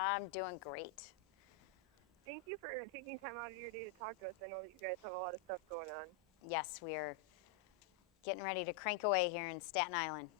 I'm doing great. Thank you for taking time out of your day to talk to us. I know that you guys have a lot of stuff going on. Yes, we're getting ready to crank away here in Staten Island.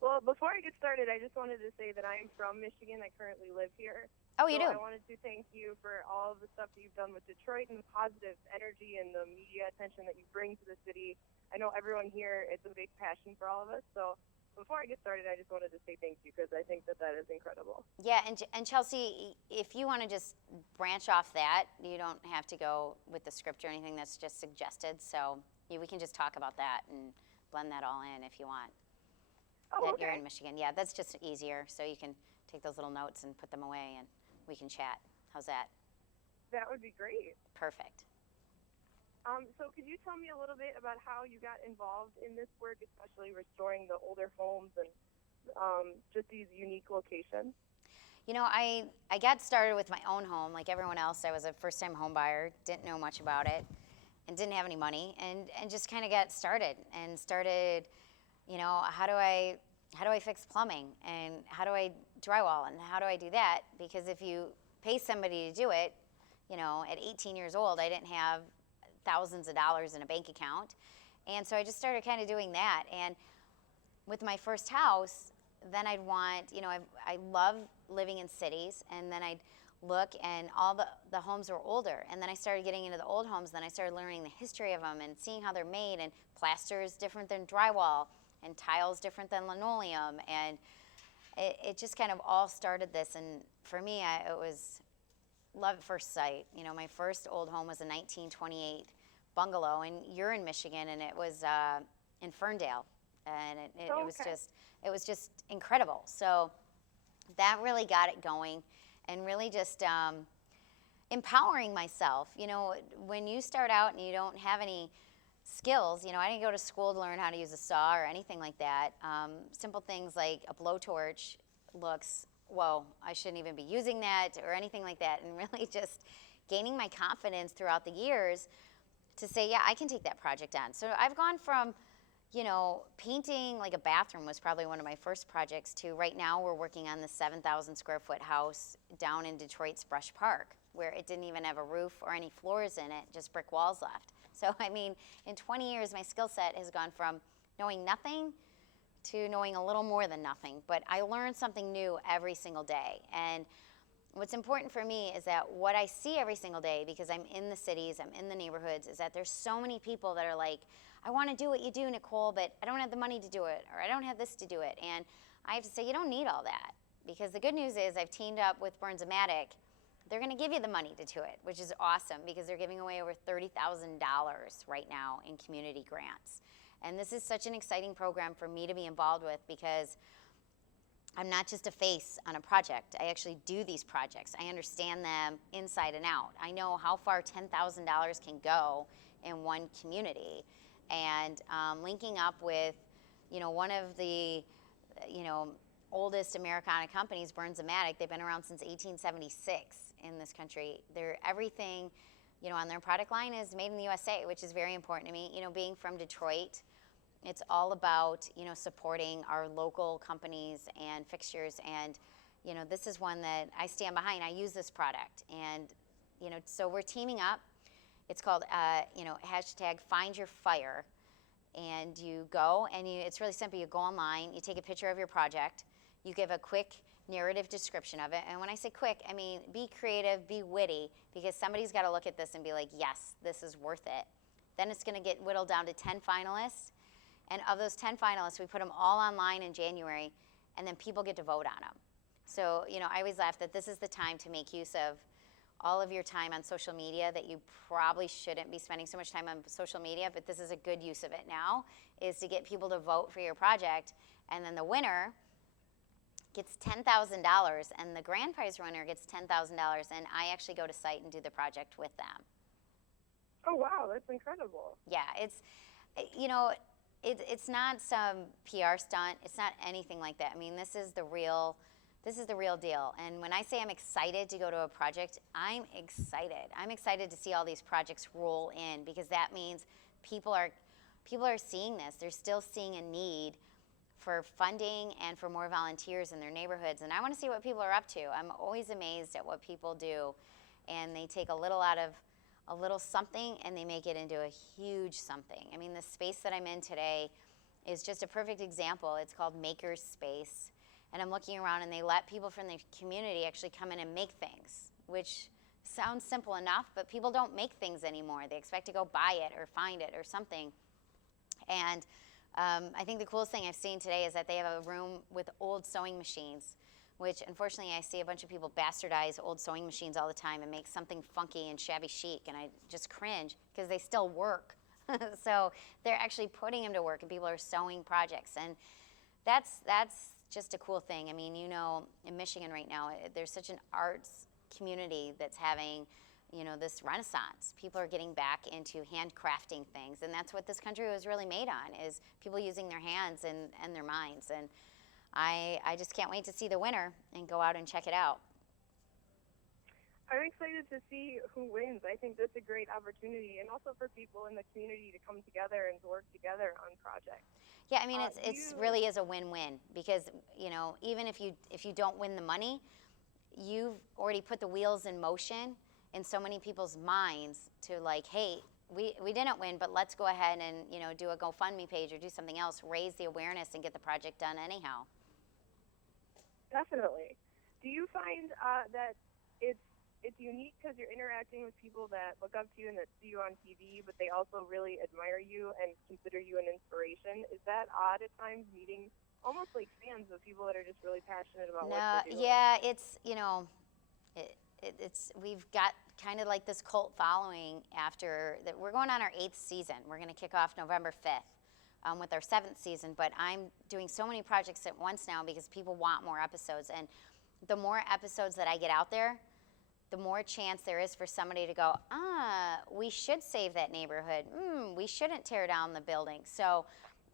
Well, before I get started, I just wanted to say that I am from Michigan. I currently live here. Oh, you So do? I wanted to thank you for all of the stuff that you've done with Detroit and the positive energy and the media attention that you bring to the city. I know everyone here, it's a big passion for all of us. So before I get started, I just wanted to say thank you because I think that that is incredible. Yeah, and Chelsea, if you want to just branch off that, you don't have to go with the script or anything. That's just suggested. So we can just talk about that and blend that all in if you want. Oh, That okay. you're in Michigan. Yeah, that's just easier. So you can take those little notes and put them away, and we can chat. How's that? That would be great. Perfect. So could you tell me a little bit about how you got involved in this work, especially restoring the older homes and just these unique locations? You know, I got started with my own home like everyone else. I was a first-time home buyer, didn't know much about it, and didn't have any money, and just kind of got started, you know, how do I fix plumbing, and how do I drywall, and how do I do that? Because if you pay somebody to do it, you know, at 18 years old, I didn't have thousands of dollars in a bank account, and so I just started kind of doing that. And with my first house, then I'd want, you know, I love living in cities, and then I'd look, and all the homes were older, and then I started getting into the old homes, then I started learning the history of them and seeing how they're made, and plaster is different than drywall, and tiles different than linoleum, and it just kind of all started this. And for me, it was love at first sight. You know, my first old home was a 1928 bungalow, and you're in Michigan, and it was in Ferndale, and Oh, was okay. just incredible. So that really got it going, and really just empowering myself. You know, when you start out and you don't have any skills, you know, I didn't go to school to learn how to use a saw or anything like that. Simple things like a blowtorch looks, whoa, I shouldn't even be using that or anything like that, and really just gaining my confidence throughout the years to say, yeah, I can take that project on. So I've gone from, you know, painting like a bathroom was probably one of my first projects to right now we're working on the 7,000 square foot house down in Detroit's Brush Park, where it didn't even have a roof or any floors in it, just brick walls left. So, I mean, in 20 years, my skill set has gone from knowing nothing to knowing a little more than nothing. But I learn something new every single day. And what's important for me is that what I see every single day, because I'm in the cities, I'm in the neighborhoods, is that there's so many people that are like, I want to do what you do, Nicole, but I don't have the money to do it, or I don't have this to do it. And I have to say, you don't need all that. Because the good news is I've teamed up with Burns-O-Matic. They're going to give you the money to do it, which is awesome because they're giving away over $30,000 right now in community grants. And this is such an exciting program for me to be involved with because I'm not just a face on a project. I actually do these projects. I understand them inside and out. I know how far $10,000 can go in one community. And linking up with, you know, one of the, you know, oldest Americana companies, Burns-O-Matic, they've been around since 1876 in this country. They're everything, you know, on their product line is made in the USA, which is very important to me. You know, being from Detroit, it's all about, you know, supporting our local companies and fixtures. And, you know, this is one that I stand behind. I use this product. And, you know, so we're teaming up. It's called, you know, hashtag Find Your Fire. And you go, and it's really simple. You go online, you take a picture of your project, you give a quick narrative description of it. And when I say quick, I mean be creative, be witty, because somebody's got to look at this and be like, yes, this is worth it. Then it's going to get whittled down to 10 finalists. And of those 10 finalists, we put them all online in January, and then people get to vote on them. So, you know, I always laugh that this is the time to make use of all of your time on social media that you probably shouldn't be spending so much time on social media, but this is a good use of it now, is to get people to vote for your project. And then the winner gets $10,000, and the grand prize winner gets $10,000, and I actually go to site and do the project with them. Oh, wow, that's incredible. Yeah, it's, you know, it's not some PR stunt. It's not anything like that. I mean, this is the real deal. And when I say I'm excited to go to a project, I'm excited. I'm excited to see all these projects roll in because that means people are seeing this. They're still seeing a need for funding and for more volunteers in their neighborhoods. And I want to see what people are up to. I'm always amazed at what people do. And they take a little out of a little something and they make it into a huge something. I mean, the space that I'm in today is just a perfect example. It's called Maker's Space. And I'm looking around and they let people from the community actually come in and make things, which sounds simple enough, but people don't make things anymore. They expect to go buy it or find it or something. And I think the coolest thing I've seen today is that they have a room with old sewing machines, which unfortunately I see a bunch of people bastardize old sewing machines all the time and make something funky and shabby chic, and I just cringe because they still work. So they're actually putting them to work, and people are sewing projects, and that's just a cool thing. I mean, you know, in Michigan right now, there's such an arts community that's having, you know, this renaissance. People are getting back into handcrafting things, and that's what this country was really made on, is people using their hands and their minds. And I just can't wait to see the winner and go out and check it out. I'm excited to see who wins. I think that's a great opportunity, and also for people in the community to come together and to work together on projects. Yeah, I mean, it's really is a win-win, because, you know, even if you don't win the money, you've already put the wheels in motion in so many people's minds to, like, hey, we didn't win, but let's go ahead and, you know, do a GoFundMe page or do something else, raise the awareness and get the project done anyhow. Definitely. Do you find that it's unique because you're interacting with people that look up to you and that see you on TV, but they also really admire you and consider you an inspiration? Is that odd at times, meeting almost like fans of people that are just really passionate about what they're doing? Yeah, it's, you know, it's we've got kind of like this cult following after that. We're going on our 8th season. We're going to kick off November 5th. With our 7th season, but I'm doing so many projects at once now because people want more episodes, and the more episodes that I get out there, the more chance there is for somebody to go, we should save that neighborhood. We shouldn't tear down the building. So,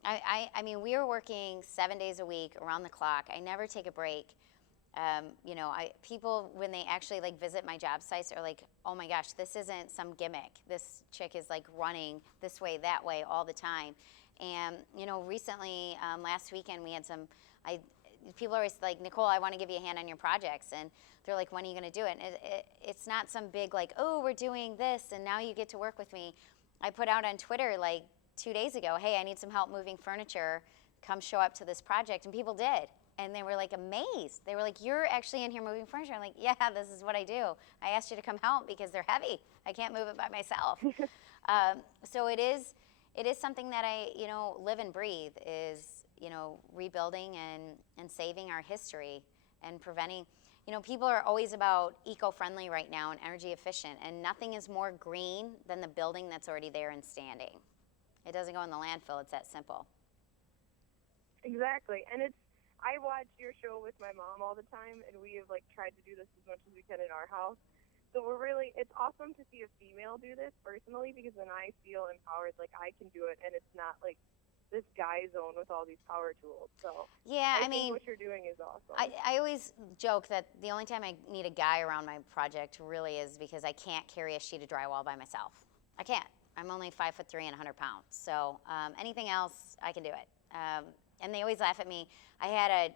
I mean, we are working 7 days a week, around the clock. I never take a break. You know, people, when they actually like visit my job sites, are like, oh my gosh, this isn't some gimmick. This chick is like running this way, that way all the time. And, you know, recently, last weekend, we had people are always like, Nicole, I want to give you a hand on your projects. And they're like, when are you going to do it? And it's not some big like, oh, we're doing this and now you get to work with me. I put out on Twitter like 2 days ago, hey, I need some help moving furniture. Come show up to this project. And people did. And they were like amazed. They were like, you're actually in here moving furniture. I'm like, yeah, this is what I do. I asked you to come help because they're heavy. I can't move it by myself. So it is something that I, you know, live and breathe, is, you know, rebuilding and saving our history and preventing, you know, people are always about eco-friendly right now and energy efficient, and nothing is more green than the building that's already there and standing. It doesn't go in the landfill, it's that simple. Exactly. And I watch your show with my mom all the time, and we have like tried to do this as much as we can in our house. So it's awesome to see a female do this personally, because then I feel empowered, like I can do it, and it's not like this guy zone with all these power tools. So yeah, I mean, what you're doing is awesome. I always joke that the only time I need a guy around my project really is because I can't carry a sheet of drywall by myself. I can't. I'm only 5'3" and 100 pounds. So anything else, I can do it. And they always laugh at me. I had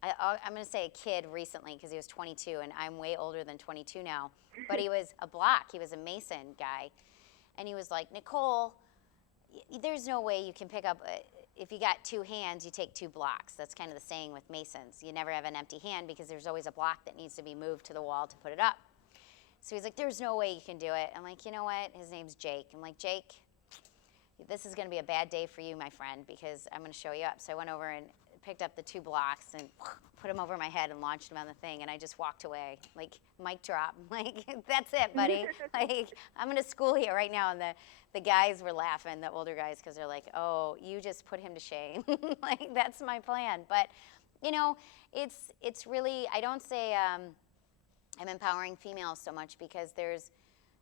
I'm going to say a kid recently because he was 22, and I'm way older than 22 now. But he was a block. He was a mason guy. And he was like, Nicole, there's no way you can pick up, if you got 2 hands, you take 2 blocks. That's kind of the saying with masons. You never have an empty hand because there's always a block that needs to be moved to the wall to put it up. So he's like, there's no way you can do it. I'm like, you know what? His name's Jake. I'm like, Jake, this is going to be a bad day for you, my friend, because I'm going to show you up. So I went over and picked up the 2 blocks and put them over my head and launched them on the thing, and I just walked away, like, mic drop. Like, that's it, buddy. Like, I'm going to school you right now. And the guys were laughing, the older guys, because they're like, oh, you just put him to shame. Like, that's my plan. But, you know, it's really, I don't say I'm empowering females so much, because there's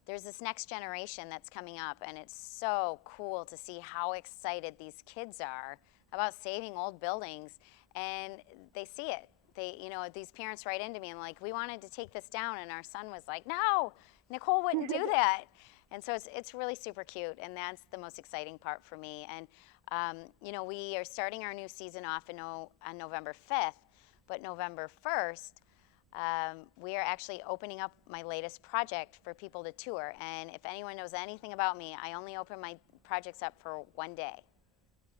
this next generation that's coming up, and it's so cool to see how excited these kids are about saving old buildings, and they see it. You know, these parents write into me and like, we wanted to take this down, and our son was like, no, Nicole wouldn't do that. And so it's really super cute, and that's the most exciting part for me. And We are starting our new season off on November 5th, but November 1st, we are actually opening up my latest project for people to tour. And if anyone knows anything about me, I only open my projects up for one day.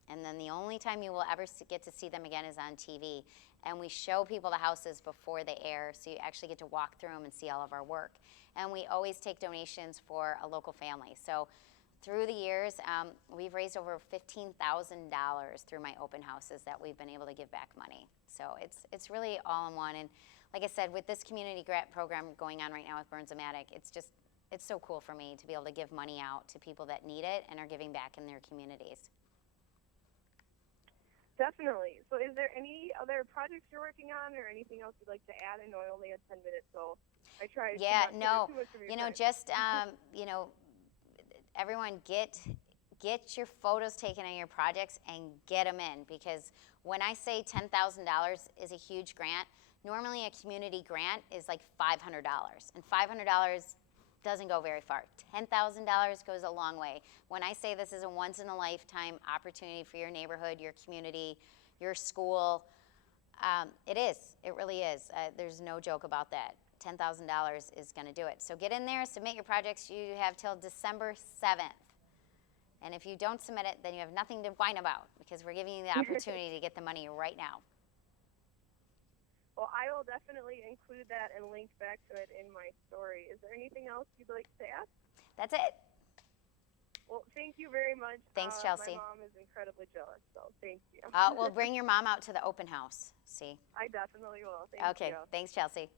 And then the only time you will ever get to see them again is on TV. And we show people the houses before they air, so you actually get to walk through them and see all of our work. And we always take donations for a local family. So through the years, we've raised over $15,000 through my open houses that we've been able to give back money. So it's really all in one. And like I said, with this community grant program going on right now with Burns-O-Matic, it's so cool for me to be able to give money out to people that need it and are giving back in their communities. Definitely. So is there any other projects you're working on or anything else you'd like to add? I know I only had 10 minutes, so I tried Yeah, to no, too much of your you know, time. just, everyone get your photos taken on your projects and get them in, because when I say $10,000 is a huge grant, normally a community grant is like $500, and $500 doesn't go very far. $10,000 goes a long way. When I say this is a once-in-a-lifetime opportunity for your neighborhood, your community, your school, it is. It really is. There's no joke about that. $10,000 is going to do it. So get in there, submit your projects. You have till December 7th. And if you don't submit it, then you have nothing to whine about, because we're giving you the opportunity to get the money right now. Well, I will definitely include that and link back to it in my story. Is there anything else you'd like to add? That's it. Well, thank you very much. Thanks, Chelsea. My mom is incredibly jealous, so thank you. We'll bring your mom out to the open house. See? I definitely will. Thank you. Okay, thanks, Chelsea.